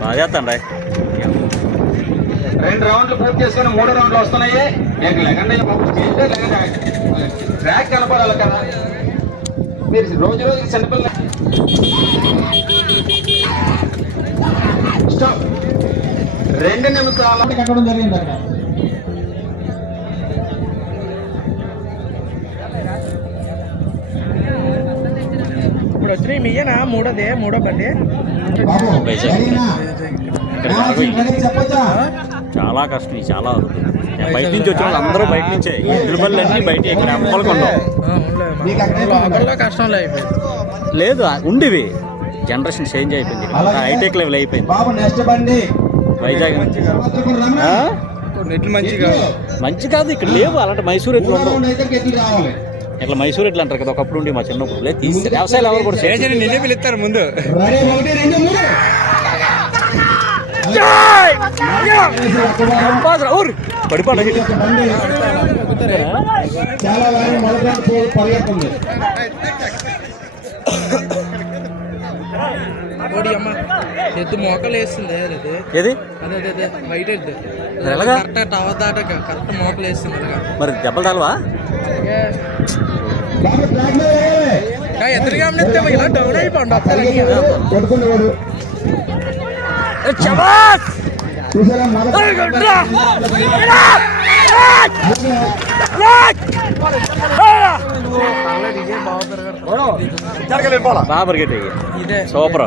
బాగా చేస్తాండి. 2 రౌండ్లు పూర్తి చేసుకుని 3వ రౌండ్లు వస్తున్నాయి. లేకండి ట్రాక్ కనపడాలి కదా. మీరు రోజు రోజుకి చిన్నపిల్ల స్టాప్. 2 నిమిషాలు కట్టడం జరిగింది అక్కడ. ఇప్పుడు వచ్చినాయి మీయేనా? మూడో బండి చాలా కష్టం. చాలా బయట నుంచి వచ్చిన వాళ్ళు అందరూ బయట నుంచే. తిరుపతి అన్ని బయట ఇక్కడ అమ్మలకు ఉండవు. కష్టం లేదు ఉండేవి. జనరేషన్ చేంజ్ అయిపోయింది. హైటెక్ లెవెల్ అయిపోయింది. వైజాగ్ మంచి కాదు ఇక్కడ లేవు. అలాంటి మైసూర్ ఎట్లు ఉండవు. ఇట్లా మైసూర్ ఎట్లు అంటారు కదా, ఒకప్పుడు ఉండి మా చిన్నప్పుడు లేదు. తీసి వ్యవసాయాలు ఎవరు కూడా నిన్నే పిలుస్తారు ముందు. పడిపోయి ఎద్దు మోకలు వేస్తుంది. ఏది అదే బయట ఎద్దు కరెక్ట్ మోకలు వేస్తుంది. మరి దెబ్బలు తాగవా? ఎదురుగా ఇలా డౌన్ అయిపోండి. బాబర్ గట్టి ఇదే సూపర్.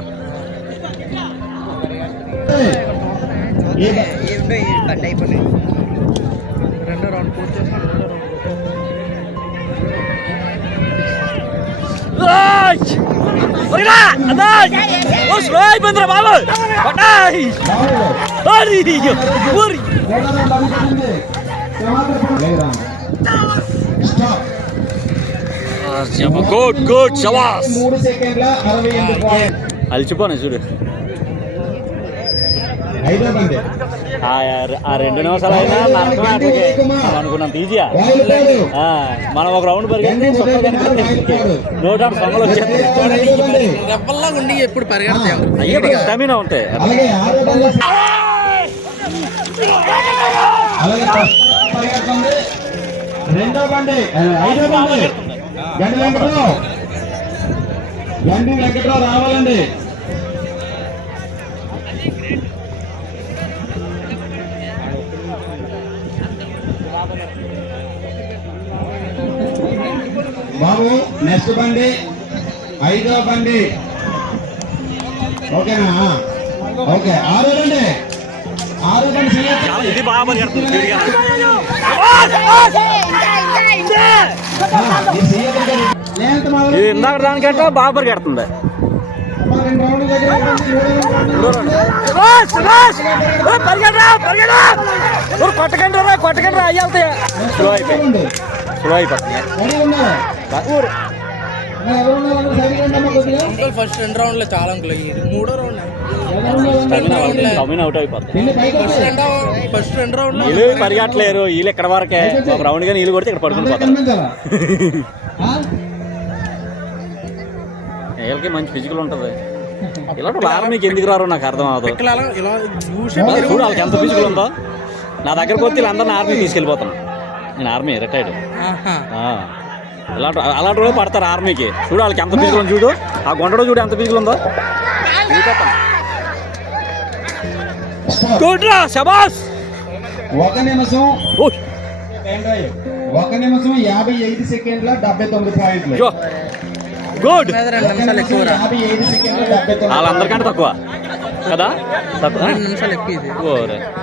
అయిపోయినాయి. 2వ రౌండ్ పూర్తి అయిపోయిందిరా బాబు. గుడ్ గుడ్ శబాష్. అలిచిపోనా చూడు. ఆ 2 నిమిషాలు అయినా అనుకున్నాం ఈజీయా. మనం ఒక రౌండ్ పరిగెత్తి నోటాడు సొంగలు వచ్చేది. ఎప్పుడు పరిగెడతాయి అయ్యే స్టామినా ఉంటాయి. 2వ బండి 5వ బండి గండి వెంకట్రావు రావాలండి. బాబు నెక్స్ట్ బండి 5వ బండి. ఓకేనా? ఓకే 6వ బండి. 6వ బండి ఇది బాగా ఇది ఇందాక దానికంటే బాగా పరిగెడుతుంది. కొట్టకండి కొట్టకండి అయ్యాల్తాయి. స్లో అయిపోయింది. స్లో అయిపోతుంది. ఫస్ట్ 2 రౌండ్లో చాలా 3వ రౌండ్ అవుట్ అయిపోతుంది. ఫస్ట్ 2 రౌండ్ వీళ్ళు పరిగెట్టలేరు. వీళ్ళు ఎక్కడ వరకే ఒక రౌండ్ గా నీళ్ళు కొడితే ఇక్కడ పడుకుని పోతారు. వీళ్ళకి మంచి ఫిజికల్ ఉంటుంది. ఇలాంటి ఆర్మీకి ఎందుకు రారు నాకు అర్థం అవ్వదు. చూడు వాళ్ళకి ఎంత ఫిజికల్ ఉందో. నా దగ్గరకు వచ్చి వీళ్ళందరినీ ఆర్మీ తీసుకెళ్ళిపోతాను. నేను ఆర్మీ రిటైర్డ్. అలాంటి రోజు పడతారు ఆర్మీకి. చూడు వాళ్ళకి ఎంత ఫిజికల్ ఉంది. చూడు ఆ గుండెలో చూడు ఎంత ఫిజికల్ ఉందో. శబాష్. 1 నిమిషం 55 సెకండ్ల 79 పాయింట్లు. గుడ్. 2 నిమిషాలు ఎక్కువ. వాళ్ళందరికంటే తక్కువ కదా. 2 నిమిషాలు ఎక్కువ. ఇది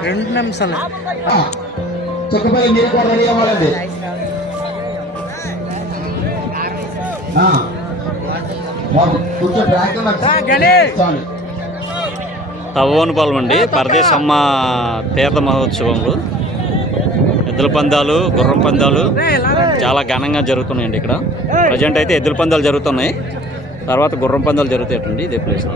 2 నిమిషాలు. చుక్కపల్లి మీరు కూడా రెడీ అవ్వాలండి. తవ్వోనుపాలెం అండి. పరదేశమ్మ తీర్థ మహోత్సవంలో ఎద్దుల పందాలు, గుర్రం పందాలు చాలా ఘనంగా జరుగుతున్నాయండి. ఇక్కడ ప్రజెంట్ అయితే ఎద్దుల పందాలు జరుగుతున్నాయి. తర్వాత గుర్రం పందాలు జరుగుతాయండి ఇదే ప్లేస్లో.